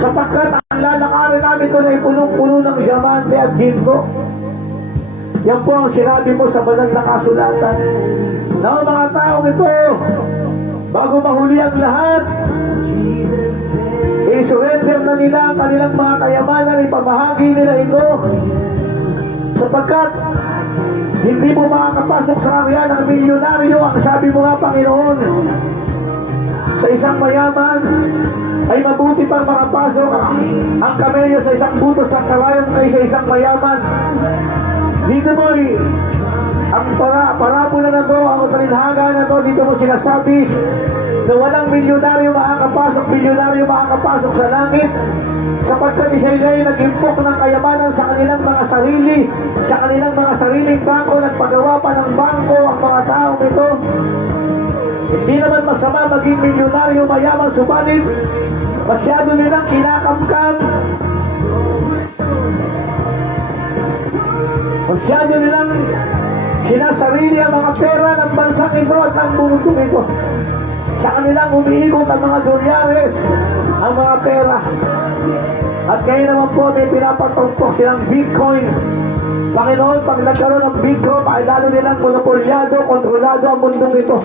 sapagkat ang lalakarin namin ito ay punong-puno ng diamante at ginto. Yan po ang sinabi mo sa banal na kasulatan. Na ang mga taong ito, bago mahuli ang lahat, i-surrender na nila ang kanilang mga kayamanan, ipamahagi nila ito, sapagkat hindi mo makakapasok sa area ng milyonaryo. Ang sabi mo nga, Panginoon, sa isang mayaman ay mabuti pang makapasok ang kamelyo sa isang butos ng karayong kaysa isang mayaman. Dito mo ang parabola na to, ang talinhaga na to, dito mo sinasabi na walang milyonaryo makakapasok sa langit, sapagkat Israel ay nag-impok ng kayamanan sa kanilang mga sarili, sa kanilang mga sariling bangko, nagpagawa pa ng bangko ang mga taong ito. Hindi naman masama maging milyonaryo, mayaman, subalit masyado nilang kinakamkam, masyado nilang sinasarili ang mga pera ng bansang ito at ang bundok ito. Sa kanilang umiikot ang mga dolyares, ang mga pera. At ngayon naman po may pinapatumpok silang Bitcoin. Panginoon, pag nagkaroon ng Bitcoin, ay lalo nilang monopolyado, kontrolado ang mundong ito.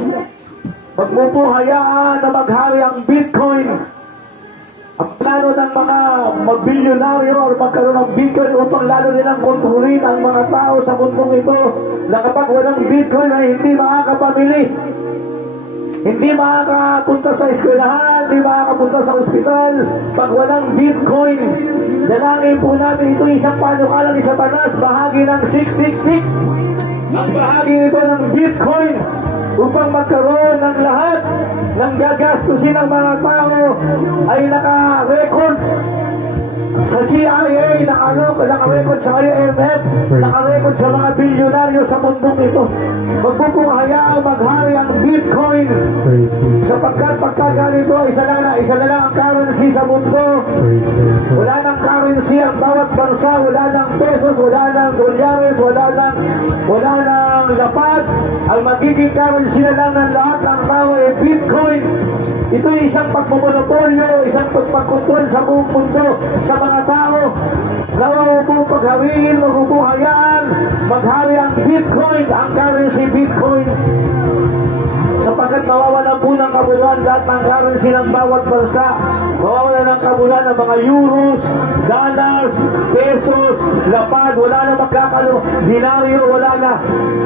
Pag mo po hayaan na maghari ang Bitcoin, ang plano ng mga magbilyonaryo o magkaroon ng Bitcoin upang lalo nilang kontrolin ang mga tao sa mundong ito, na kapag walang Bitcoin ay hindi makakapamili, hindi makakapunta sa eskwelahan, hindi makakapunta sa ospital pag walang Bitcoin. Dalangin po natin, ito isang panukala ni Satanas, bahagi ng 666, ang bahagi ito ng Bitcoin, upang magkaroon ng lahat ng gagastusin ng mga tao ay naka-record sa CIA, naka-record sa IMF, naka-record sa mga bilyonaryo sa mundong ito. Magpupunghayaang maghari ang Bitcoin, sapagkat pagka ganito, isa na lang ang currency sa mundo. Wala nang currency ang bawat bansa, wala nang pesos, wala nang dolyares, wala nang lapad. Ang magiging currency na lang ng lahat ng tao ay Bitcoin. Ito ay isang pagmomonopolyo, isang pagpakontrol sa buong mundo sa mga tao. Nawa mo paghariin, magpupunghayaang maghari ang Bitcoin, ang currency Bitcoin, sapagkat mawawala po ng kabuluhan lahat ng currency ng bawat bansa. Mawawala ng kabuluhan ng mga euros, dollars, pesos, lapad, wala na magkakalo, dinaryo, wala na.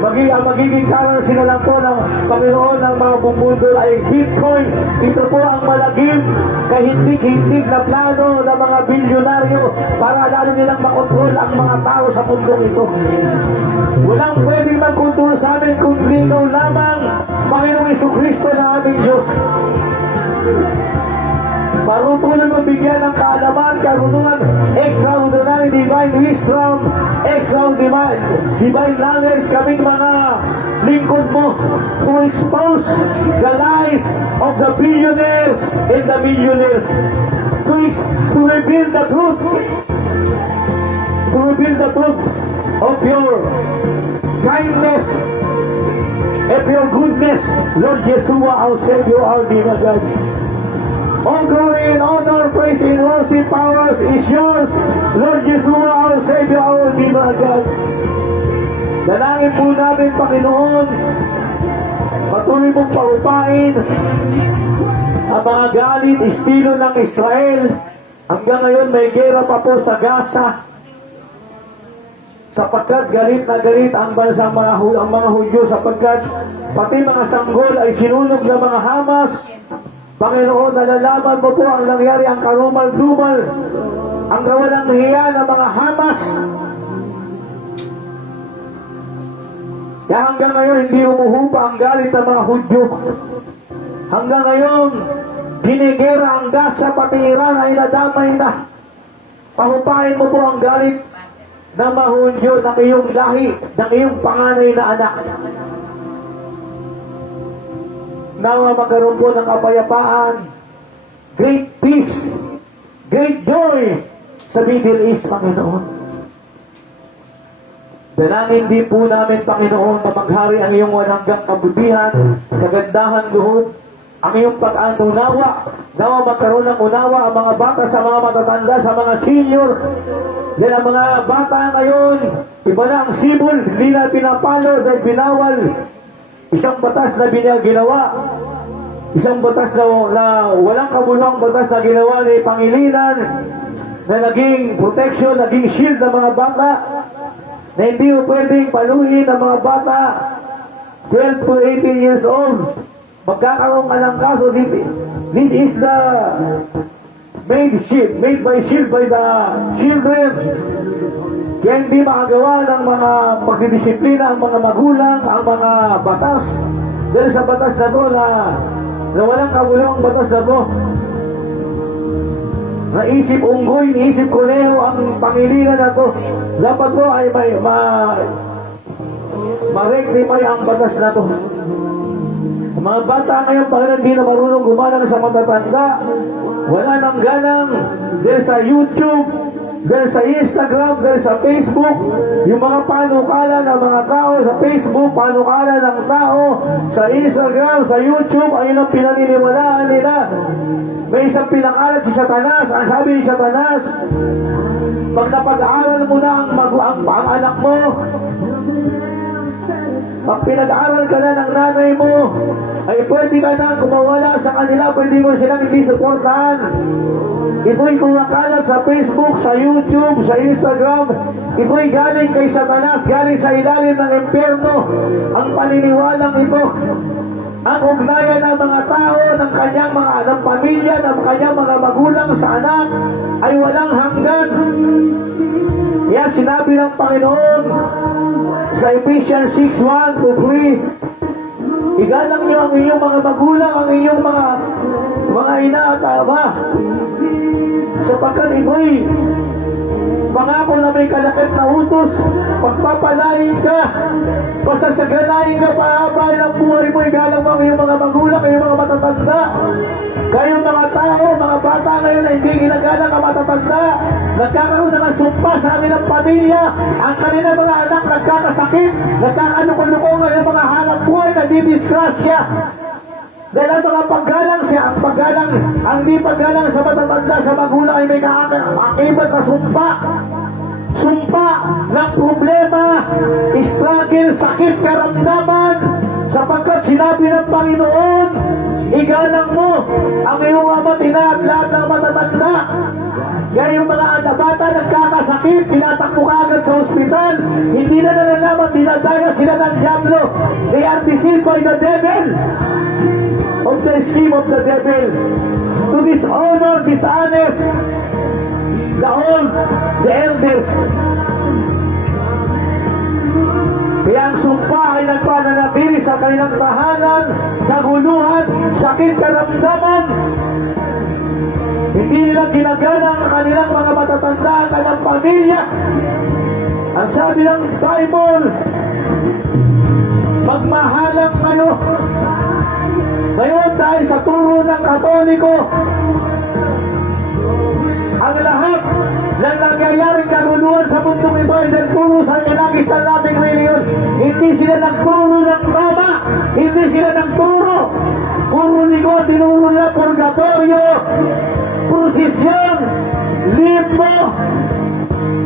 Ang magiging currency na lang po ng Panginoon ng mga bumundo ay Bitcoin. Ito po ang malagim, kahindig-hindig na plano ng mga bilyonaryo para lalo nilang makontrol ang mga tao sa mundong ito. Walang pwedeng magkontrol sa amin kung ikaw lamang, Panginoong Jesucristo na aming Diyos. Marunong mabigyan ng kaalaman, karunungan, extraordinary divine wisdom, extraordinary divine knowledge, kaming mga lingkod mo, to expose the lies of the billionaires and the millionaires, to reveal the truth, of your kindness, of your goodness, Lord Yeshua, our Savior, our Divine God. All glory and honor, praise and worship, powers is yours, Lord Yeshua, our Savior, our Divine God. Dalangin po namin, Panginoon, patuloy mong paupain ang mga galit, estilo ng Israel. Hanggang ngayon may gera pa po sa Gaza, sapagkat galit na galit ang bansa ang mga Hudyo, sapagkat pati mga sanggol ay sinunog ng mga Hamas. Panginoon, nalalaman mo po ang nangyari, ang karumal-dumal, ang kawalang hiya ng mga Hamas. Kaya hanggang ngayon hindi umuhupa ang galit ng mga Hudyo. Hanggang ngayon ginigera ang Gaza, pati Iran ay nadamay na. Pahupain mo po ang galit ng mga Hudyo, ng iyong lahi, ng iyong panganay na anak. Nawa magkaroon po ng kapayapaan, great peace, great joy sa Middle East, Panginoon. Dalangin din po namin, Panginoon, na maghari ang iyong walang kabutihan, kagandahan loob ang iyong pag-unawa. Nawa magkaroon ng unawa ang mga bata sa mga matatanda, sa mga senior. Dahil ang mga bata ngayon, iba na ang sibol, hindi na pinapalo dahil binawal. Isang batas na ginawa. Isang batas na walang kabuluhang batas na ginawa ni Pangilinan na naging protection, naging shield ng mga bata, na hindi mo pwedeng paluin ang mga bata 12 to 18 years old. Magkakaroon ka ng kaso. This is the made by shield by the children. Kaya hindi makagawa ng mga pagdidisiplina ang mga magulang, ang mga batas. Dahil sa batas na to na walang kabuluhang batas na to. Naisip unggoy, naisip kuneho ang Pangilinan na to. Dapat to ay ma-rectify ang batas na to. Mga bata ngayon, Panginoon, hindi na marunong gumalang sa matatanda. Wala nang ganang dahil sa YouTube, dahil sa Instagram, dahil sa Facebook. Yung mga panukala ng mga tao sa Facebook, panukala ng tao sa Instagram, sa YouTube, ayun ang pinaniniwalaan nila. May isang pinakalat si Satanas. Ang sabi ni Satanas, pag napag-aaral mo na ang anak mo, pag pinag-aaral ka na ng nanay mo, ay pwede ka na kumawala sa kanila, pwede mo silang hindi supportahan. Ito'y kumakalat sa Facebook, sa YouTube, sa Instagram. Ito'y galing kay Satanas, galing sa ilalim ng impyerno. Ang paniniwalang ito, ang ugnayan ng mga tao, ng kanyang mga pamilya, ng kanyang mga magulang sa anak, ay walang hanggan. Kaya sinabi ng Panginoon sa Ephesians 6:1-3, igalang niyo ang inyong mga magulang, ang inyong mga ina at ama, sapagkat ito'y pangako na may kalakip na utos. Pagpapalain ka, pasasaganain ka, pahabay ng buhay mo, igalang mo ang iyong mga magulang, ang iyong mga matatanda. Kayong mga tao, mga bata ngayon na hindi ginagalang ang matatanda, nagkakaroon na ng sumpa sa kanilang pamilya, ang kanilang mga anak nagkakasakit, nagkakalukong-lukong ang mga hanap buhay, nagdidisgrasya. Dahil ang mga paggalang ang di paggalang sa matatanda, sa magulang ay may kaakibat na sumpa. Sumpa ng problema, struggle, sakit, karamdaman, sapagkat sinabi ng Panginoon, igalang mo ang iyong ama, ina at lahat ng matatanda. Kaya yung mga bata nagkakasakit, tinatakbo ka agad sa ospital, hindi na nalalaman, dinadaya sila ng diablo. They are deceived by the devil, of the scheme of the devil, to dishonor, dishonest the old, the elders. Kaya ang sumpa ay nagpananatili sa kanilang tahanan, kaguluhan, sakit, karamdaman. Hindi nila ginagalang ang kanilang mga matatanda, ang kanilang pamilya. Ang sabi ng Bible, magmahalang kayo. Ngayon, dahil sa turo ng Katoliko, ang lahat ng nangyayaring kaguluhan sa mundong ito ay nagturo sa kinagistan nating reliyon. Hindi sila nagturo ng tama, hindi sila nagturo. Puro ligo, tinuro nila purgatorio, prosesyon, limbo,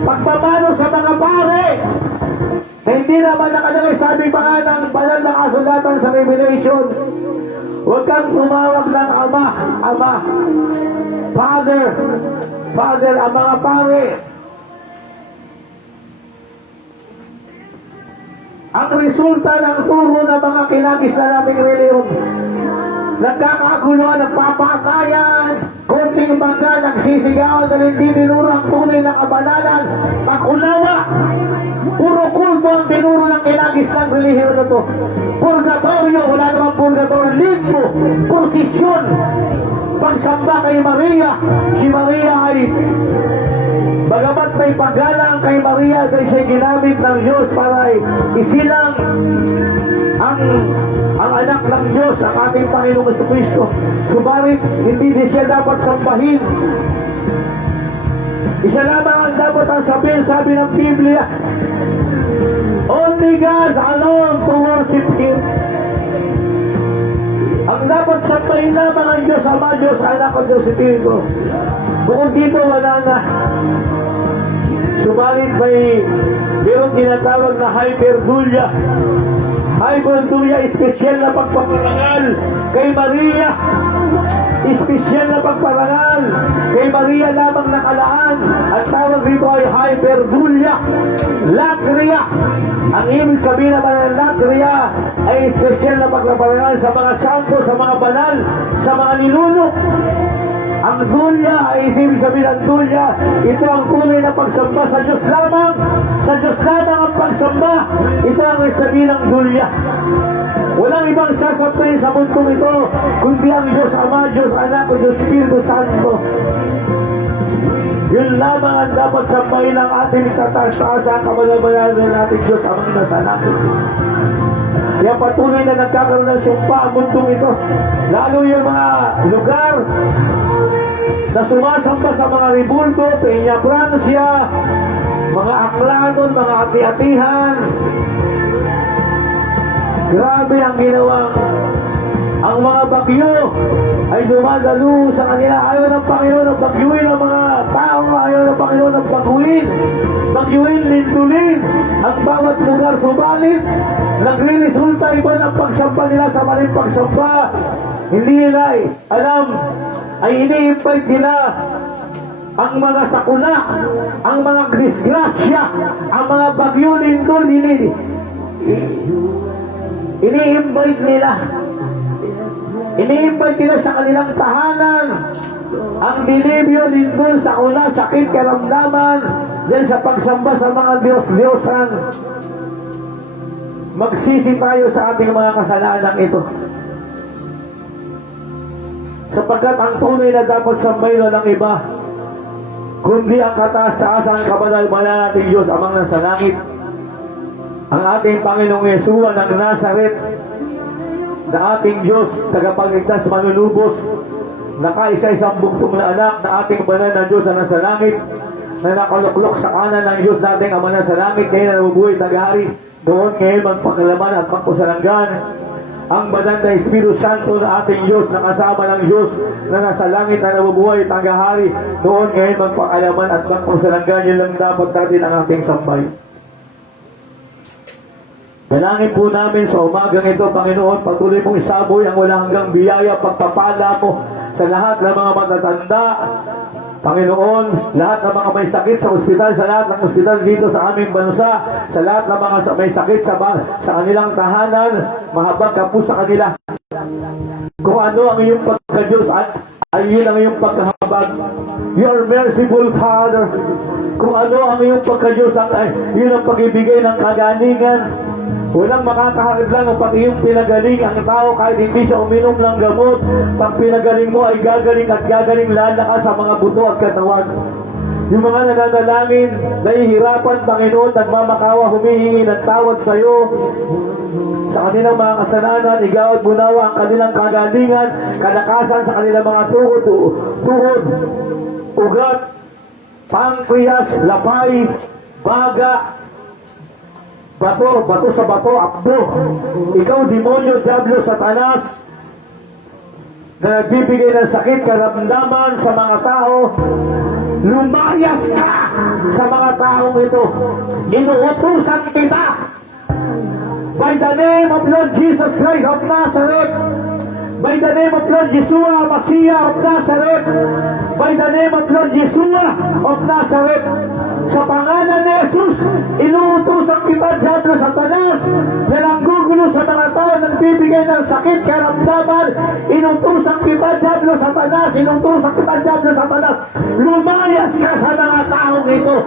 pagpapano sa mga pare. Hindi naman nakalagay, sabi pa nga ng banal na kasulatan sa Revelation, huwag kang tumawag ng ama, Father, ang mga pare. Ang resulta ng turo ng mga kinagis na nating reliyon, nagkakaguluhan, nagpapatayan, konting bangga, nagsisigawan, dahil hindi dinurang tunay ng kabanalan, pag-unawa. Puro kulto ang tinuro ng kinagis ng relihiyon na to. Purgatorio, wala namang purgatorio, limbo, posisyon. Pagsamba kay Maria, si Maria ay bagamat may paggalang kay Maria dahil siya ginamit ng Diyos para isilang ang anak ng Diyos, ang ating Panginoong Jesucristo. Subalit, hindi din siya dapat sambahin. Isa lamang ang dapat ang sabihin, sabi ng Biblia, only God alone to worship Him. Ang dapat sambahin lamang ang Diyos Ama, Diyos Anak at Diyos Espiritu. Bukod dito, wala na. Subalit mayroong tinatawag na hyperdulia. Hyperdulia, espesyal na pagpaparangal kay Maria. Espesyal na pagparangal kay Maria lamang nakalaan. Ang tawag dito ay hyperdulia. Latria. Ang ibig sabihin naman ng latria ay espesyal na pagpaparangal sa mga santo, sa mga banal, sa mga ninuno. Ang dulya ay ibig sabihin ng dulya, ito ang tunay na pagsamba sa Diyos lamang. Sa Diyos lamang ang pagsamba. Ito ang sabihin ng dulya. Walang ibang sasampayin sa mundong ito, kundi ang Diyos Ama, Diyos Anak, o Diyos Espiritu Santo. Yun lamang ang dapat sampayin ng ating tataas-taas ang kabalabalanan ng ating Diyos Amang nasa natin. Kaya patuloy na nagkakaroon ng sumpa ang mundong ito. Lalo yung mga lugar na sumasamba sa mga Ribulto, Peña Francia, mga Aklanon, mga ati-atihan. Grabe ang ginawang ang mga bagyo ay dumadalo sa kanila. Ayaw ng Panginoon na bagyuin ang mga tao. Ayaw ng Panginoon na bagyuin, lindulin ang bawat lugar. Subalit, nagre-resulta iba ng pagsamba nila sa maling pagsamba. Hindi nila alam, ay ini-invite nila ang mga sakuna, ang mga disgrasya, ang mga bagyo, lindol, ini-invite nila. Ini-invite nila sa kanilang tahanan ang dilibyo, lindol, sakuna, sakit, karamdaman dyan sa pagsamba sa mga Diyos-Diyosan. Magsisi tayo sa ating mga kasalanan ito, sapagkat ang tunay na dapat sambahin ng iba kundi ang kataas-taasan, kabanal-banal nating Diyos Amang nasa langit, ang ating Panginoong Yeshua ng Nazaret, na ating Diyos, tagapagligtas, manunubos, nakaisa-isang bugtong na anak na ating banal na Diyos na nasa langit, na nakaluklok sa kanan ng Diyos nating Ama na sa langit, ngayon na nabubuhay, tagahari, doon ngayon magpakalaman at pagkusalanggan. Ang banal na Espiritu Santo na ating Diyos, na kasama ng Diyos na nasa langit na nabubuhay, tagahari, doon ngayon magpakalaman at pagkusalanggan. Yun lang dapat natin ang ating sambay. Dalangin po namin sa umagang ito, Panginoon, patuloy mong isaboy ang walang hanggang biyaya, pagpapala mo sa lahat ng mga matatanda. Panginoon, lahat ng mga may sakit sa ospital, sa lahat ng ospital dito sa aming bansa, sa lahat ng mga may sakit sa kanilang tahanan, mahabag ka po sa kanila. Kung ano ang iyong pagka-Diyos at ay yun ang iyong pagkahabag. You are merciful, Father. Kung ano ang iyong pagka-Diyos ay yun ang pag-ibigay ng kaganingan. Walang makakaharap lang ang pati yung pinagaling ang tao kahit hindi siya uminom ng gamot. Pag pinagaling mo ay gagaling at gagaling lalakas sa mga buto at katawan. Yung mga nananalangin, nahihirapan, Panginoon, nagmamakawa, humihingi ng tawad sa iyo. Sa kanilang mga kasalanan, igawad bunawa ang kanilang kagalingan, kalakasan sa kanilang mga tuhod, ugat, pancreas, lapay, baga, bato sa bato, abdo. Ikaw, demonyo, diablo, satanas, na nagbibigay ng sakit, karamdaman sa mga tao, lumayas ka sa mga taong ito. Inuutusan kita by the name of Lord Jesus Christ of Nazareth, by the name of Lord Yeshua Masiya of Nazareth, by the name of Lord Yeshua of Nazareth. Sa pangalan ni Jesus, inuutusan kita, diablo, satanas, na nanggugulo sa mga tao, nagbibigay ng sakit, karamdaman. Inutusan kita, diablo, satanas, inutusan kita, diablo, satanas. Lumayas ka sa mga taong ito.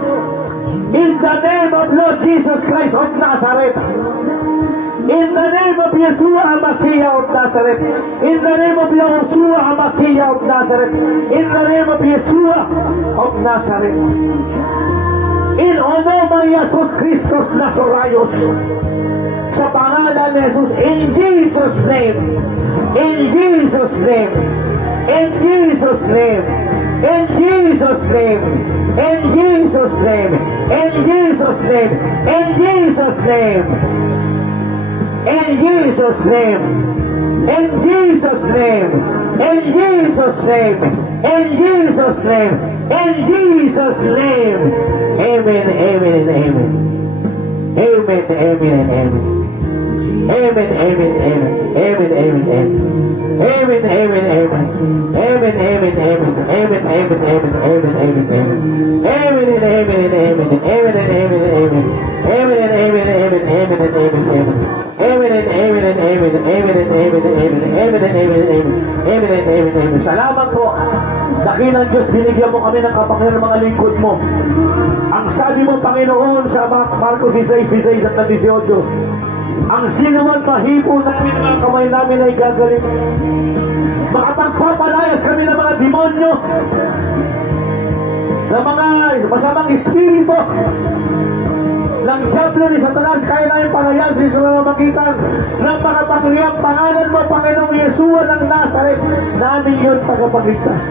In the name of Lord Jesus Christ of Nazareth. In the name of Yeshua HaMashiach of Nazareth. In the name of Yeshua HaMashiach of Nazareth. In the name of Yeshua of Nazareth. In honor of Jesus Christos Nazarayos. Sa pangalan ni Jesus, in Jesus' name. In Jesus' name. In Jesus' name. In Jesus' name. In Jesus' name. In Jesus' name. In Jesus' name. In Jesus' name, In Jesus' name. In Jesus' name. In Jesus' name. In Jesus' name. Amen, amen, and amen. Amen, amen, and amen. Amen, amen, amen. Amen, amen, amen. Amen, amen, amen. Amen, amen, amen. Amen, amen, amen. Amen, amen, amen. Amen, and amen, and amen. Amen, and amen, and amen. Amen, and amen, and amen. Amen, and amen, amen. Amen, and amen, and amen. Amen, and amen, and amen. Amen, and amen, and amen. Amen, and amen, and amen. Salamat po. Dakilang Diyos, binigyan mo kami ng kapangyarihan ng mga lingkod mo. Ang sabi mo, Panginoon, sa Marcos 16:16 at 18, ang sino man mahipo namin mga kamay namin ay gagaling. Makapagpapalayas kami ng mga demonyo, ng mga masamang espiritu, ng diablo ni Satanas, kaya namin palayasin sa mamamagitan ng makapangyarihang pangalan mo, Panginoong Yeshua ng Nazaret, namin yun tagapagligtas.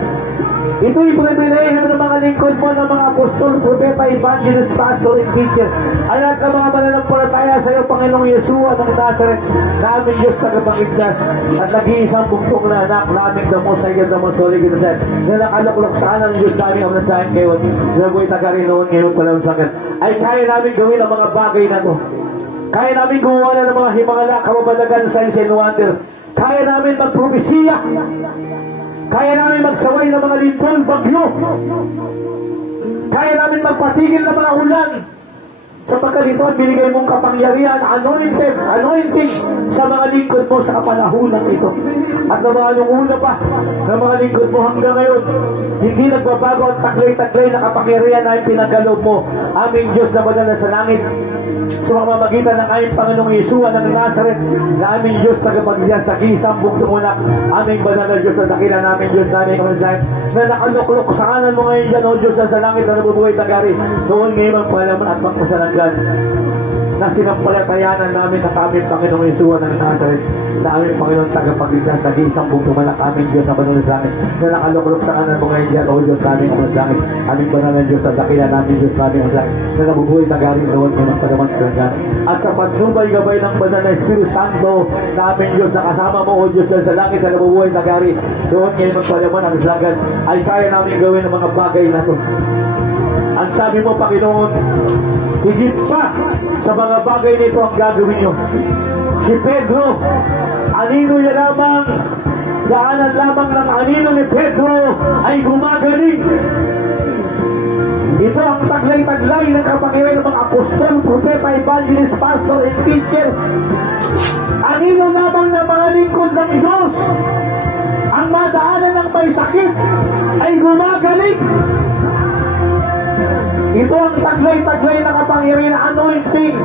Ito'y pribilehiyo ng mga lingkod mo, ng mga apostol, propeta, evangelist, pastor, and teacher. Alam ka mga mananampalataya sa iyo, Panginoong Yeshua ng Nazaret, namin Diyos tagapagligtas, at nag-iisang bugtong na anak, naming damo sa iyo, damo sa ulit na nakaluklok sa kanan ng Diyos namin, ang nasahin kayo, na buhay tagarin noon, ngayon palang sakit, ay kaya namin gawin ang mga bagay na to. Kaya namin gumawa na ng mga himala, kababalagan, signs and wonders. Kaya namin magpropesiya. Kaya namin magsaway ng mga lindol, bagyo. Kaya namin magpatigil ng mga ulan. Sapagkat ito ang binigay mong kapangyarihan, anointing sa mga lingkod mo sa kapanahunan ito. At na mga nung una pa, na mga lingkod mo hanggang ngayon, hindi nagbabago ang taglay-taglay na kapangyarihan na pinagkaloob mo. Aming Diyos na banal na sa langit, sa mamamagitan ng aming Panginoong Yeshua ng Nazaret, na aming Diyos tagapagligtas, nag-iisang bugtong unak, aming banal na Diyos na dakila namin Diyos namin kamasahin, na nakaluklok sa kanan mo ngayon dyan, O Diyos na sa langit na nabubuhay tagari, noon ngayon ang palaman at magpasalangan, na sinampalatayanan namin na kami Panginoong Yeshua ng Nazaret, na aming Panginoon tagapagligtas, nag-iisang bugtong unak, aming Diyos na banal na sa langit, na nakaluklok sa kanan mo ngayon dyan, O Diyos namin kamasahin, aming banal na Diyos na dakila namin Diyos namin kamasahin, na nabubuhay tagari, noon ngayon ang palaman sa at sa patnubay-gabay ng banal na Espiritu Santo na aming Diyos, na kasama mo, O Diyos, dahil sa langit na nabubuhay nagari, doon ngayon magpalaman ang islagan, ay kaya namin gawin ang mga bagay na ito. Ang sabi mo, Panginoon, higit pa sa mga bagay nito ang gagawin nyo. Si Pedro, anino niya lamang, daanan lamang ng anino ni Pedro ay gumagaling. Ito ang taglay-taglay ng kapangyarihan ng mga apostol, propeta, evangelist, pastor, and teacher. Anino lamang na mga lingkod ng Diyos ang madaanan ng may sakit ay gumagaling. Ito ang taglay-taglay ng kapangyarihan, anointing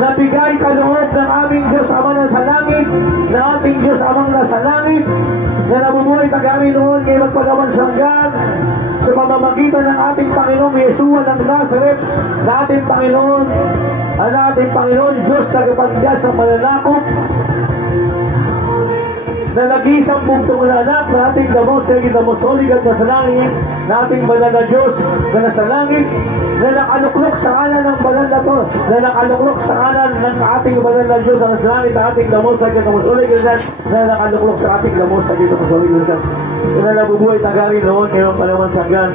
na bigay kaloob ng aming Diyos Ama na sa langit, na ating Diyos Amang nasa langit, na nabubuhay tagari noon ngayon magpagawan sa hanggan, sa pamamagitan ng ating Panginoong Yeshua ng Nazaret, na ating Panginoon, ang ating Panginoon Diyos tagapagligtas ng mananakop, na nag-iisang bugtong na anak, na ating damo sa iyo, damo soligat na sa langit, na ating banal na Diyos na nasa langit, na nakaluklok sa kanan ng banal na to, na nakaluklok sa kanan ng ating banal na Diyos na nasa langit, na ating damo sa iyo, damo soligat, na nakaluklok sa ating damo sa iyo, damo soligat, na nabubuhay tagari noon ngayong palaman sa hanggan.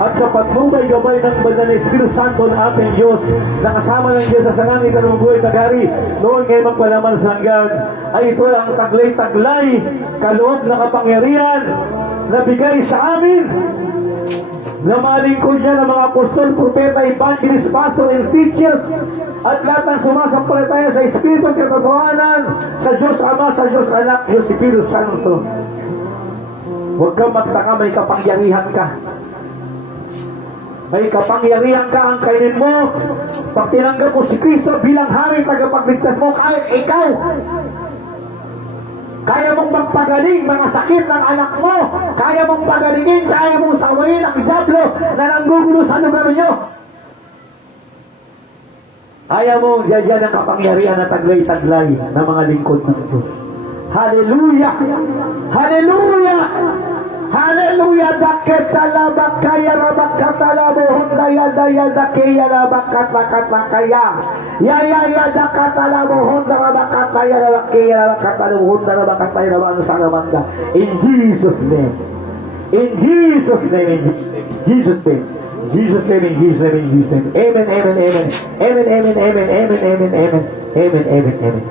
At sa patnubay-gabay ng banal na Espiritu Santo ng ating Diyos, na kasama ng Diyos sa langit na nabubuhay tagari noon ngayong magpalaman sa hanggan, ay ito ang taglay-taglay kaloob na kapangyarihan na bigay sa amin na mga lingkod niya ng mga apostol, propeta, evangelist, pastor, and teachers, at lahat ng sumasampalataya sa Espiritu at katotohanan, sa Diyos Ama, sa Diyos Anak, Diyos Espiritu Santo. Huwag kang magtaka, may kapangyarihan ka. May kapangyarihan ka, ang kainin mo. Pag tinanggap mo si Kristo bilang hari, tagapagligtas mo, kahit ikaw, kaya mong magpagaling mga sakit ng anak mo, kaya mong pagalingin, kaya mong sawayin ang diablo na nanggugulo sa lugar nyo. Kaya mong diyan ang kapangyarihan na taglay-taglay ng mga lingkod ng Diyos. Hallelujah! Hallelujah! Hallelujah! Dakit sa labak kaya rabak katalabo, hundaya ya da keya la bakat bakat bakaya. Ya da kata la mohon da bakat ya la keya la kata la mohon da bakat ya la sangamanda. In Jesus name. In Jesus name. In Jesus name. Jesus name, in Jesus name, in Jesus name. Amen, amen, amen. Amen, amen, amen, amen, amen, amen. Amen, amen, amen.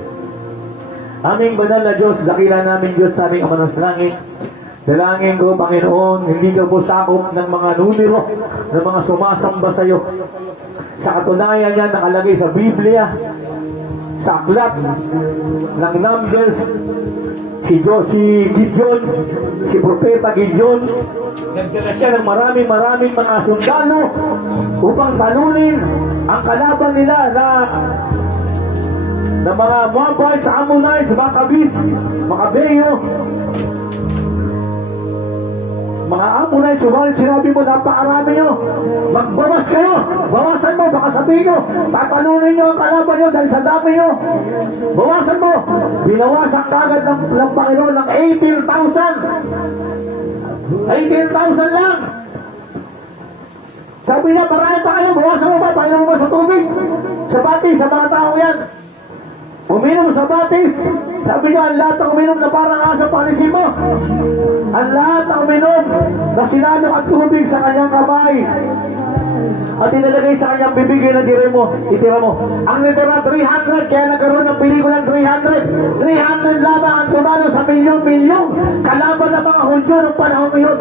Aming banal na Diyos, dakila namin Diyos, naming Ama ng Langit. Dalangin ko, Panginoon, hindi ka po sakop ng mga numero ng mga sumasamba sa iyo. Sa katunayan yan, nakalagay sa Biblia, sa aklat ng Numbers, si Gideon, si Propeta Gideon, nagdala siya ng maraming mga sundalo upang talunin ang kalaban nila na mga Moabites, Ammonites, Maccabees, Maccabeyo, mga Ammonites. Subalit sinabi mo, napakarami nyo, magbawas kayo, bawasan mo, baka sabihin nyo, tatalunin nyo ang kalaban nyo dahil sa dami nyo, bawasan mo. Binawasan kagad ng Panginoon ng 18,000 lang. Sabi niya, marami pa kayo, bawasan mo ba, painom mo ba sa tubig, sa batis, sa mga tao yan, uminom sa batis. Sabi niya, ang lahat ng uminom na parang asa panisin mo, ang lahat ng uminom na sinalok at tubig sa kanyang kamay at inilagay sa kanyang bibig, yun ang itira mo. Ang natira 300, kaya nagkaroon ng pelikulang 300 lamang ang tumalo sa milyong-milyong kalaban ng mga Hudyo ng panahon ngayon.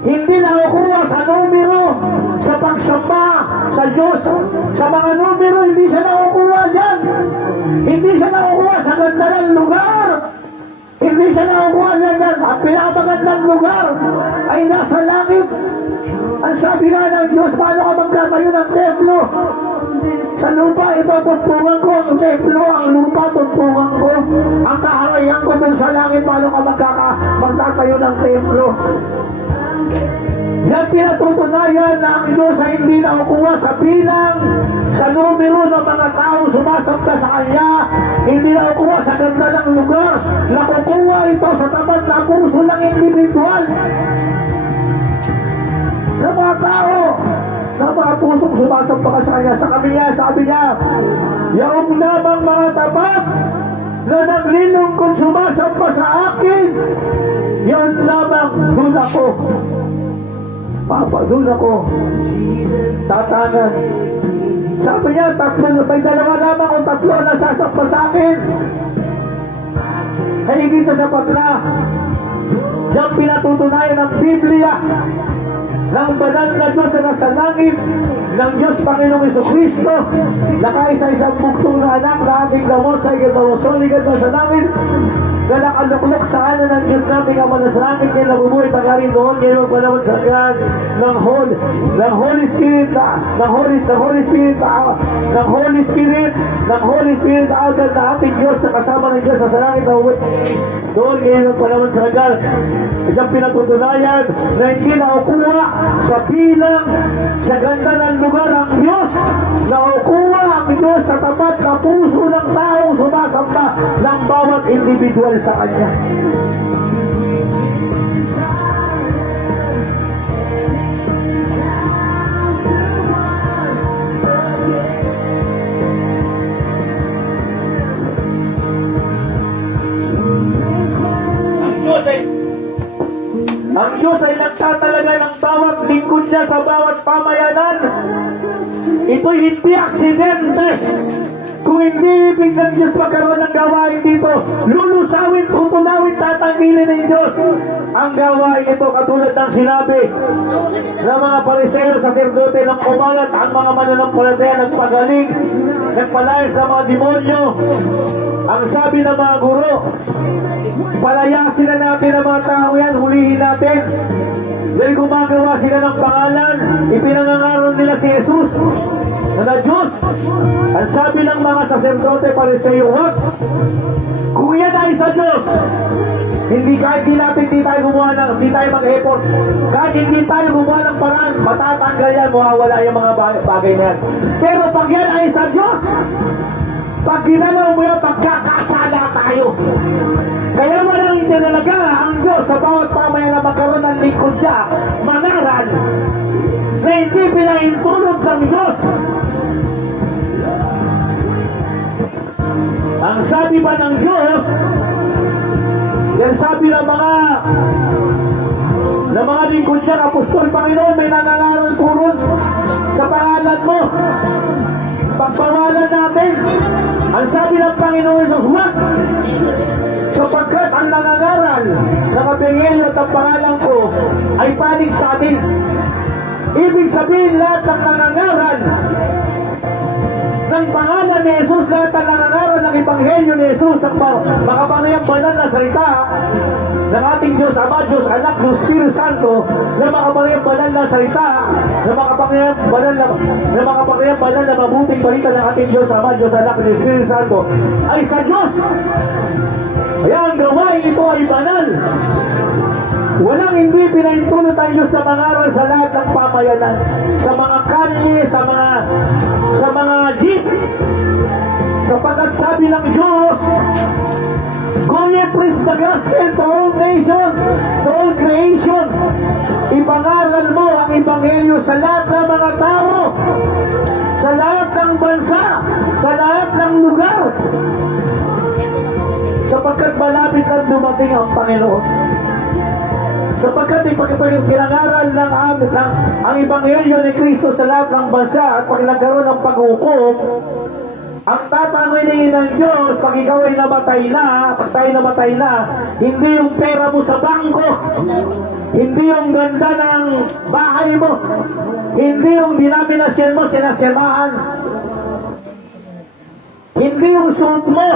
Hindi nakukuha sa numero, sa pagsamba sa Diyos. Sa mga numero, hindi siya nakukuha dyan. Hindi siya nakukuha sa ganda ng lugar. Hindi siya nakukuha dyan. Ang pinapagandang lugar ay nasa langit. Ang sabi nga ng Diyos, paano ka magtatayo ng templo? Sa lupa, ito tutulungan ko. Ang templo, ang lupa, tutulungan ko. Ang kahalayan ko dun sa langit, paano ka magtatayo ng templo? Yan pinatutunayan na ang Diyos ay hindi nakukuha sa bilang, sa numero ng mga taong sumasamba sa Kanya. Hindi nakukuha sa ganda ng lugar. Nakukuha ito sa tapat na puso ng individual. Ng mga tao, ng mga pusong sumasamba sa Kanya. Sa kanya, sabi niya, yaong lamang mga tapat na naglilungkod sumasamba sa akin, yun lamang, doon ako. Papa, doon ako tatanan. Sabi niya, may dalawa lamang o tatlo na sasamba sa akin. Higit sa sapat na. Diyan pinatutunayan ng Biblia ng banal na Diyos na nasa langit, ng Diyos Panginoong Jesucristo, na kaisa-isang buktong na anak na ating gamos sa higit mamusuligad na sa langit, na nakaluklok sa kanan ng Diyos nating Ama na sa langit, kaya nabubuhay tagarin doon ngayon panahon sa God ng Holy Spirit, agad na ating Diyos na kasama ng Diyos sa langit na uwi doon ngayon panahon sa God. Isang pinatutunayan na hindi nakukuha sa bilang, sa ganda ng lugar ang Diyos. Nakukuha ang Diyos sa tapat na puso ng taong sumasamba ng bawat individual sa Kanya. Ang Diyos ay nagtatalaga ng bawat lingkod niya sa bawat pamayanan. Ito'y hindi aksidente. Kung hindi ibig ng Diyos magkaroon ng gawain dito, lulusawin, tutunawin, tatangilin ng Diyos ang gawain ito, katulad ng sinabi ng mga Pariseo, saserdote ng kumalat, ang mga mananampalataya nagpagaling, nagpalayas ng mga demonyo. Ang sabi ng mga guro, palayasin na natin ang mga tao yan, hulihin natin. Dahil gumagawa sila ng pangalan, ipinangangaral nila si Jesus na Diyos. Ang sabi ng mga saserdote, Pariseo, what? Kung yan ay sa Diyos, hindi kahit di tayo mag-effort, kahit hindi tayo gumawa ng paraan, matatanggal yan, mawawala yung mga bagay na yan. Pero pag yan ay sa Diyos, Pag ginalaw mo yan, magkakasala tayo. Kaya walang itinalaga ang Diyos sa bawat pamayan na magkaroon ng lingkod niya, mangaral, na hindi pinahintulog ng Diyos. Ang sabi ba ng Diyos, yan sabi ng mga lingkod niya, apostol, Panginoon, may nangangaral kurun sa pangalan mo. Pagpawalan natin. Ang sabi ng Panginoon Jesus, wag! Sapagkat ang nangangaral ng ebanghelyo at ang pangalan ko ay panig sa atin. Ibig sabihin, lahat ng nangangaral ng pangalan ni Jesus, lahat ng nangangaral ng ebanghelyo ni Jesus, ng makapangyang banal na salita ng ating Diyos Ama, Diyos Anak, Diyos Espiritu Santo, na makapangyang banal na salita, na makapangyang banal na mabuting balita ng ating Diyos Ama, Diyos Anak, Diyos Espiritu Santo, ay sa Diyos. Kaya ang gawain ito ay banal. Walang hindi pinahintulot ang Diyos na mangaral sa lahat ng pamayanan, sa mga kalye, sa mga jeep. Sapagkat sabi ng Diyos, go ye preach the gospel to all nations, to all creation. Ipangaral mo ang ebanghelyo sa lahat ng mga tao, sa lahat ng bansa, sa lahat ng lugar. Sapagkat malapit na dumating ang Panginoon. Sapagkat pinangaral ng ang ebanghelyo ni Kristo sa lahat ng bansa at pag nagkaroon ng paghukom, ang tatanungin ng Diyos, pag ikaw ay namatay na, pag tayo namatay na, hindi yung pera mo sa bangko, hindi yung ganda ng bahay mo, hindi yung denominasyon mo, sinasirmahan, hindi yung suot mo,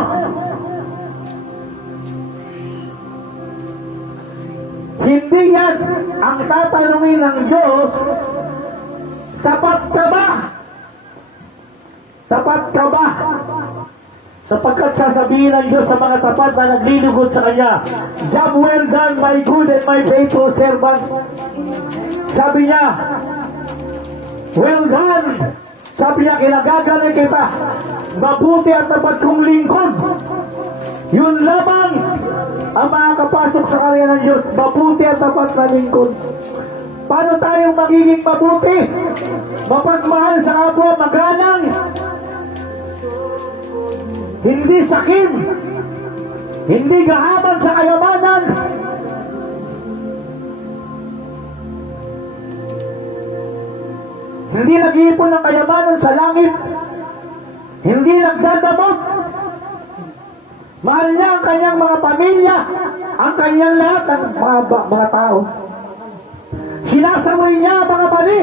hindi yan ang tatanungin ng Diyos. Tapat ka ba? Tapat ka ba? Sapagkat sasabihin ng Diyos sa mga tapat na naglilugod sa Kanya, job well done, my good and my faithful servant. Sabi niya, well done. Sabi niya, kinagagaling kita, mabuti at tapat kong lingkod. Yun lamang ang makakapasok sa karya ng Diyos, mabuti at tapat na lingkod. Paano tayong magiging mabuti? Mapagmahal sa kapwa, magalang. Hindi sakim. Hindi gahaman sa kayamanan. Hindi nag-iipon ng kayamanan sa langit. Hindi nagdadamot. Mahal niya ang kanyang mga pamilya, ang kanyang lahat ng mga tao. Sinasaway niya ang mga mali.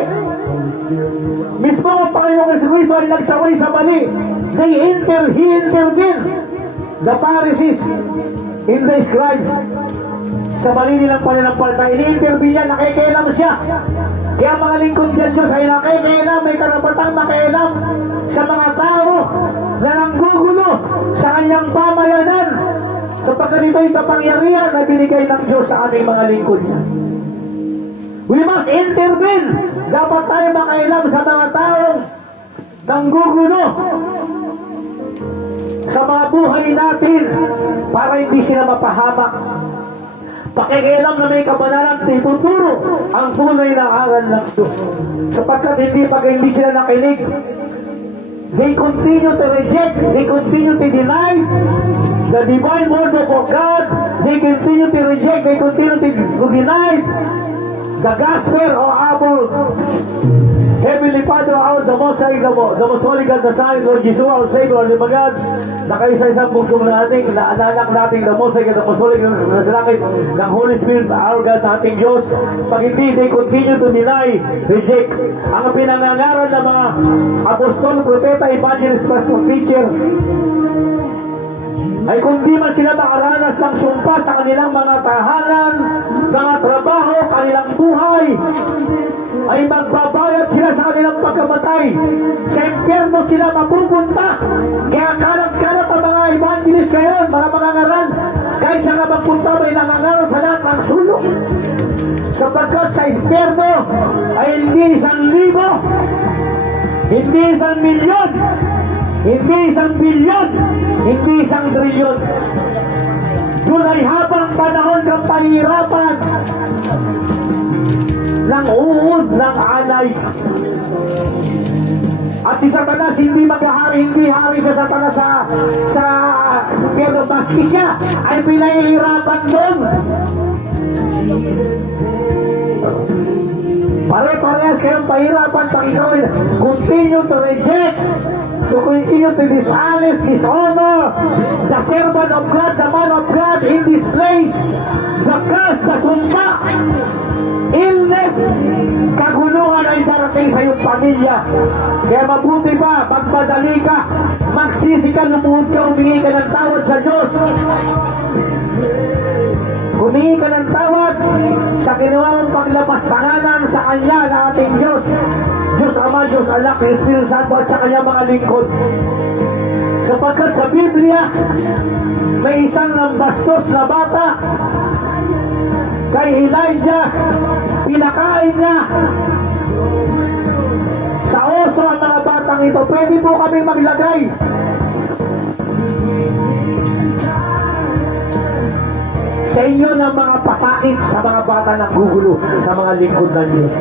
Mismo ang Panginoong Jesucristo ay nagsaway sa mali. He intervened the Pharisees in the scribes. Sa mali nilang pananampalataya, ini-intervene niya, nakikialam siya. Kaya mga lingkod niyan Diyos ay nakikialam, may karapatang makialam sa mga tao na nanggugulo sa kanyang pamayanan. Sapagkat ito ay kapangyarihan na binigay ng Diyos sa aming mga lingkod niya. We must intervene. Dapat tayo makailam sa mga taong nanggugulo sa mga buhay natin para hindi sila mapahamak. Pakikialam na may kabanalan, ituturo ang tunay na aral ng Diyos. Sapagkat hindi sila nakinig, they continue to reject, they continue to deny the divine word of God, they continue to reject, they continue to deny the gospel of our Heavenly Father, our the most holy God, the Son, Lord Jesus, our Savior, our Lord God, na kayo sa isang bugtong natin, na anak natin, the most holy God, the most holy God, na sa langit, ng Holy Spirit, our God, ating Diyos. Pag hindi, they continue to deny, reject, ang pinangangaral ng mga apostol, propeta, evangelist, pastor, teacher, ay kung di man sila makaranas ng sumpa sa kanilang mga tahanan, mga trabaho, kanilang buhay, ay magbabayad sila sa kanilang pagkamatay. Sa impyerno sila mapupunta. Kaya kalat-kalat ang mga evangelist ngayon, mga ngaral, kahit sa nga magpunta may nangangaral sa lahat ng sulok. Sapagkat sa impyerno ay hindi 1,000, hindi 1,000,000, Hindi 1,000,000,000, hindi 1,000,000,000. Yun ay habang panahon ng pahirapan, ng uod, ng alay. At si Satanas hindi maghahari, hindi hari sa Satanas sa pero maski siya ay pinahihirapan doon. Pare-parehas kayong pahirapan pag ikaw ay continue to reject, to continue to dishonest, dishonor the servant of God, the man of God in this place, the curse, the sumpa, illness, kaguluhan ay darating sa iyong pamilya. Kaya mabuti pa, magpadali ka, magsisi ka, lumuhod ka, humingi ka ng tawad sa Diyos. Humingi ka ng tawad sa ginawa mong paglapastanganan sa Kanya na ating Diyos. Diyos Ama, Diyos Anak, Espiritu Santo at sa Kanya mga lingkod. Sapagkat sa Biblia, may isang nambastos na bata kay Elijah, pinakain niya sa oso ang mga batang ito. Pwede po kami maglagay sa inyo ng mga pasakit sa mga bata ng gugulo, sa mga lingkod ng Diyos.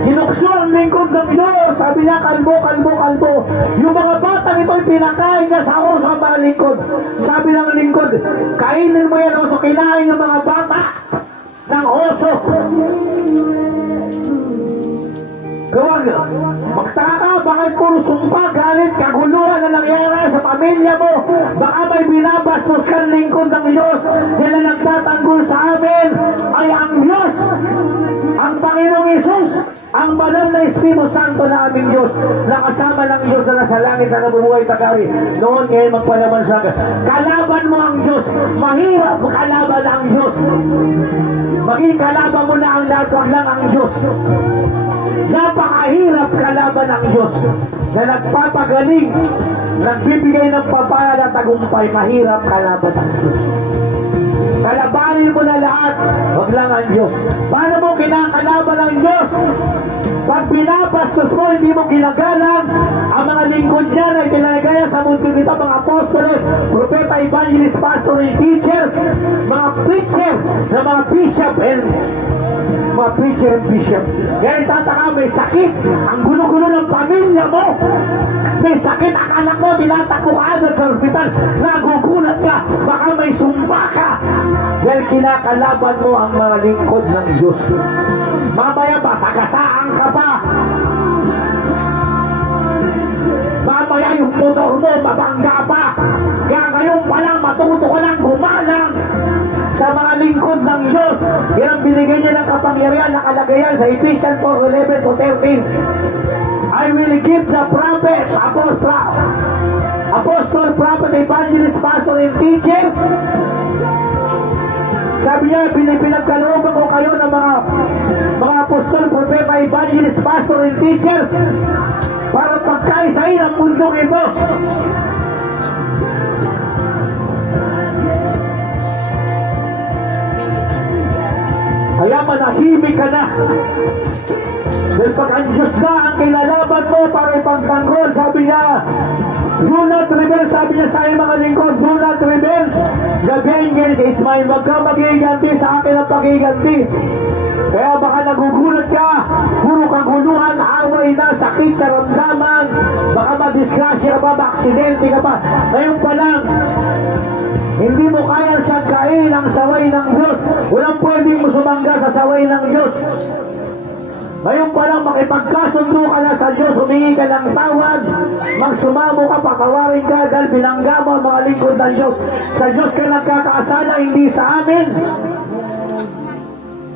Kinukso ang lingkod ng Diyos. Sabi niya, kalbo, kalbo, kalbo. Yung mga batang ito'y pinakain niya sa oso ang mga lingkod. Sabi ng lingkod, kainin mo yan oso. Kinain ng mga bata ng oso. Gawag, magtaka ka, bakit puro sumpa, galit, kaguluhan na nangyari sa pamilya mo? Baka may binabastos kang lingkod ng Diyos. Yan na nagtatanggol sa amin ay ang Diyos, ang Panginoong Isus, ang banal na Espiritu Santo na aming Diyos, na kasama ng Diyos na nasa langit na nabubuhay tagari. Noon ngayon magpalaban sa kalaban mo ang Diyos. Mahirap kalaban ang Diyos. Maging kalaban mo na ang lahat, wag lang ang Diyos. Napakahirap kalaban ang Diyos na nagpapagaling, nagbibigay ng papala at tagumpay. Mahirap kalaban ang Diyos. Kalabanin mo na lahat, wag lang ang Diyos. Paano mo kinakalaban ang Diyos? Pag binabastos mo, hindi mo ginagalang ang mga lingkod niya na itinagaya sa mundo nito, mga apostoles, propeta, evangelist, pastor, and teachers, mga preacher, na mga bishop and mga preacher and bishop. Kaya itataka, may sakit ang gulo-gulo ng pamilya mo. May sakit ang anak mo, tinatakbo ka agad sa ospital, nagugulat ka, baka may sumpa ka. Dahil kinakalaban mo ang mga lingkod ng Diyos. Mamaya ba, sagasaan ka ba? Mamaya yung motor mo, mabangga pa. Kaya ngayon pa lang, matuto ka lang gumalang sa mga lingkod ng Diyos. Yan ang binigay niya ng kapangyarihan, nakalagay yan sa Ephesians 4:11-13. I will give the prophet, apostle, prophet, evangelist, pastor, and teachers. Sabi niya, pinagkalooban ko kayo ng mga apostol, propeta, evangelist, pastor, and teachers para pagkaisahin ang mundong ito. Kaya manahimik ka na. Dahil pag ang Diyos na ang kinalaban mo para ipagtanggol, sabi niya, do not rebel, sabi niya sa mga lingkod, do not rebel. Gagawin kay Ismael, wag ka magiganti sa akin ang pagiganti. Kaya baka nagugulat ka, puro kaguluhan, away na, sakit, karamdaman, baka madisgrasya ka ba, aksidente ka ba. Ngayon pa lang, hindi mo kaya sagkain ang saway ng Diyos. Walang pwedeng mo sumangga sa saway ng Diyos. Ngayon pa lang makipagkasundo ka na sa Diyos, humingi ka ng tawad, magsumamo ka, patawarin ka dahil binangga mo ang mga lingkod ng Diyos. Sa Diyos ka nagkakaasala, hindi sa amin.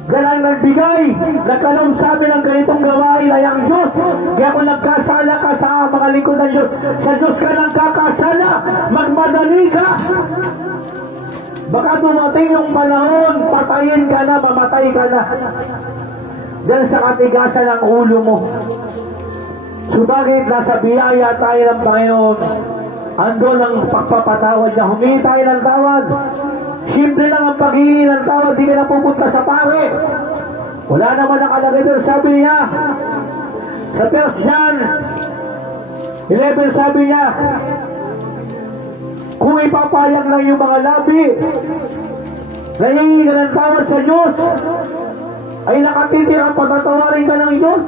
Dahil ang nagbigay, nagkaloob sa amin ang ganitong gawain ay ang Diyos. Kaya kung nagkasala ka sa mga lingkod ng Diyos, sa Diyos ka nagkakasala, magmadali ka. Baka dumating yung panahon, patayin ka na, mamatay ka na. Dahil sa katigasan ng ulo mo. Subalit nasa biyaya tayo ng Panginoon. Andun ang pagpapatawad niya. Humingi tayo ng tawad. Simple lang ang paghingi ng tawad. Di ka na pupunta sa pare. Wala naman nakalagay. Pero sabi niya, sa 1 John 11 sabi niya, kung ipapayag lang yung mga labi, nahingi ka ng tawad sa Diyos, ay nakatitirang patatawarin ka ng Diyos.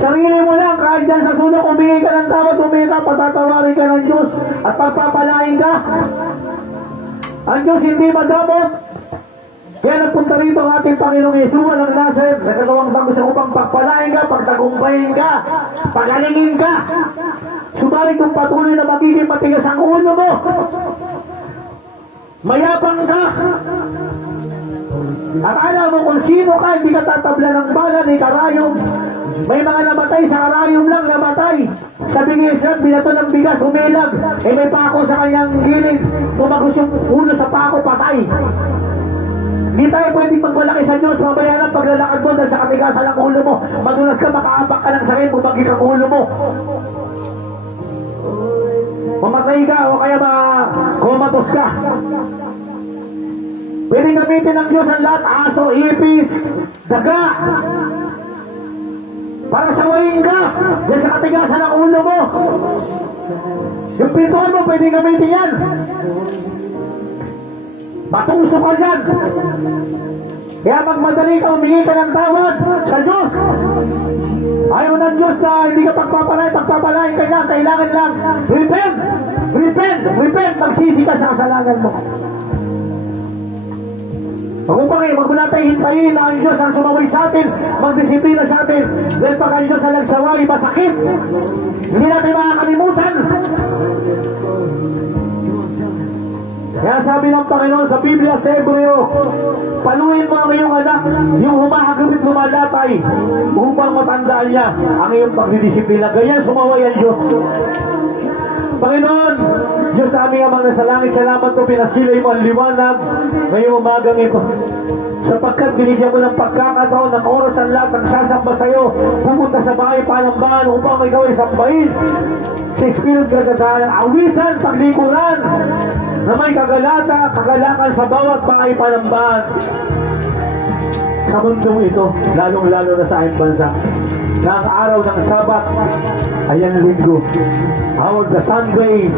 Sarili mo lang, kahit dyan sa sulok, humingi ka ng tawad, humingi ka, patatawarin ka ng Diyos, at pagpapalain ka. Ang Diyos hindi madamot. Kaya nagpunta rito ang ating Panginoong Yeshua ng Nazareth, nagkagawang bagos upang pagpalain ka, pagtagumpayin ka, pagalingin ka. Subalit kung patuloy na magiging matigas ang ulo mo, mayabang ka, at alam mo kung sino ka, hindi ka tatabla ng bala ni karayom. May mga namatay sa karayom lang, namatay. Sa bingisan, binato ng bigas, humilag. Eh may pako sa kanyang gilid, tumagos yung ulo sa pako, patay. Hindi tayo pwedeng magmalaki sa Diyos, mamaya lang paglalakad mo dahil sa katigasan ng ulo mo, madulas ka, makaapak ka ng sakit, bumagi ka ulo mo. Mamatay ka o kaya komatos ka. Pwede gamitin ng Diyos ang lahat, aso, ipis, daga, para sawayin ka dahil sa katigasan ng ulo mo. Yung pintuan mo, pwede gamitin yan. Matuso ka dyan. Kaya magmadali ka, humingi ka ng tawad sa Diyos. Ayaw ng Diyos na hindi ka pagpapalain ka dyan. Kailangan lang, repent, magsisi ka sa kasalanan mo. Magpapangin, wag mo natin hintayin na ang Diyos ang sumaway sa atin, magdisiplina sa atin. Dahil pag ang Diyos ang nagsaway, masakit. Hindi natin makakalimutan. Kaya sabi ng Panginoon sa Biblia sa Hebreo, paluin mo ang iyong anak, yung humahagupit lumalatay, upang matandaan niya ang iyong pagdidisiplina. Ganyan sumaway ang Diyos. Panginoon, Diyos na aming Amang nasa langit, salamat po, pinasilay mo ang liwanag ngayong umagang ito. Sapagkat binigyan mo ng pagkakataon ng oras ang lahat ng sasamba sa iyo, pumunta sa bahay palambahan upang ikaw ay sambahin sa Espiritu Kadadalan, awitan, paglikuran, na may kagalakan sa bawat bahay palambahan sa mundong ito, lalong-lalo na sa aking bansa. Na ang araw ng Sabat ay ang linggo. The Sunday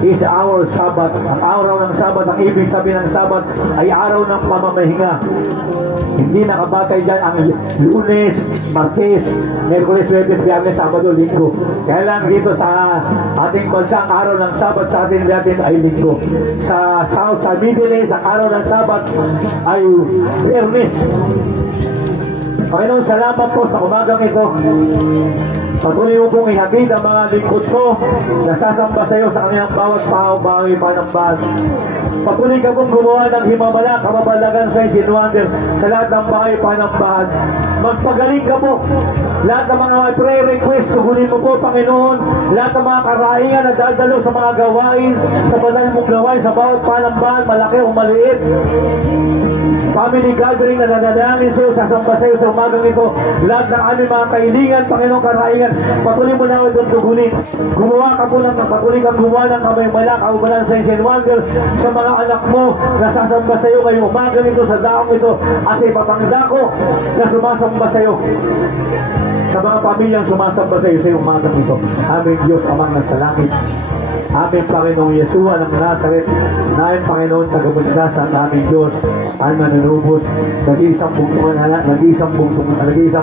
is our Sabat. Ang araw ng Sabat, ang ibig sabihin ng Sabat ay araw ng pamamahinga. Hindi nakabatay dyan ang Lunes, Martes, Merkules, Webes, Biyernes, Sabado, Linggo. Kaya lang dito sa ating bansa, ang araw ng Sabat sa ating natin ay linggo. Sa South, sa Middle East, ang araw ng Sabat ay Biyernes. Panginoon, salamat po sa umagang ito. Patuloy mo pong ihatid ang mga lingkod ko na sasamba sa iyo sa kanilang bawat bahay panambahan. Patuloy ka pong gumawa ng himamala, kababalagan sa Sin Wonder sa lahat ng bahay panambahan. Magpagaling ka po. Lahat ng mga prayer request, tugunin mo po, Panginoon. Lahat ng mga karaingan na dadalo sa mga gawain, sa banal mong gawain, sa bawat panambahan, malaki o maliit. Family gathering na nananangin sa iyo, sasamba sa iyo sa umagang ito. Lahat ng aming mga kahilingan, Panginoong karaingan, patuloy mo na itong tugunin. Gumawa ka po ng patuloy kang gumawa ng kamay malak, kaubalan sa Sin Wonder sa mga anak mo na sasamba sa iyo ngayong umagang ito sa daong ito at ipapangda ko na sumasamba sa iyo. Sa mga pamilyang sumasamba sa iyo sa umagang ito. Aming Diyos Amang nasa langit. Aming Panginoong Yeshua ng Nazareth, namin Panginoon tagapagligtas ang aming Diyos, ang manunubos, nag-iisang bugtong na anak, nag-iisang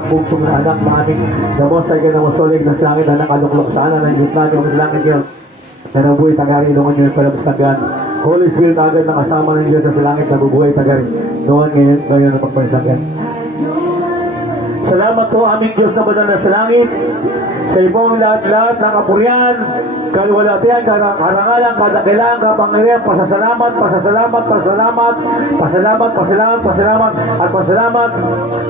bugtong na anak, aming damos ay ganamusolig na sa akin, anak aluklok sa anak ng Diyos natin, ang langit Diyos, na nabuhay tagarin, noon nyo yung palabsagan. Holy Spirit agad na kasama ng Diyos sa langit, nabubuhay tagarin, noon ngayon na pagpalsagan. Salamat po aming Diyos na banal na sa langit, sa ibang lahat-lahat ng kapurian, kaluwalhatian, karangalan, kadakilaan, kapangyarihan, pasasalamat, at pasalamat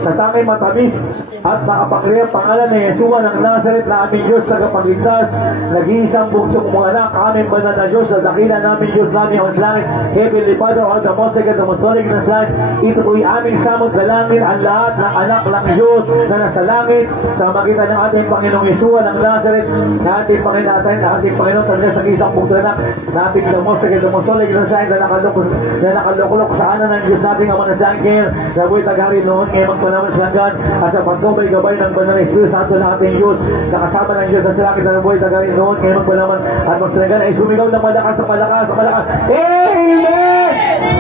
sa tanging matamis at makapangyarihan pangalan ni Yeshua ng Nazareth na aming Diyos tagapagligtas, nag-iisang buktong mga anak, aming banal na Diyos, na dakila namin Diyos namin ang langit, Heavenly Father, ang damosig at damosolig ng langit, ito po'y aming samot galangin ang lahat ng anak ng Diyos na nasa langit, sa magitan ng ating Panginoong Yeshua ng Nazareth, na ating Panginoon talaga sa isang punto na ating damos, sa kitamos, solig na sa'yo, na nakaluklok sa kanan ng Diyos nating Ama na sa angkin, na buhay tagari noon, ngayon magpanaman sa hanggan, at sa pagkabay-gabay ng Banal na Espiritu Santo ng ating Diyos, nakasama ng Diyos sa langit na buhay tagari noon, ngayon magpanaman, at magsalagan ay sumigaw ng malakas. Amen!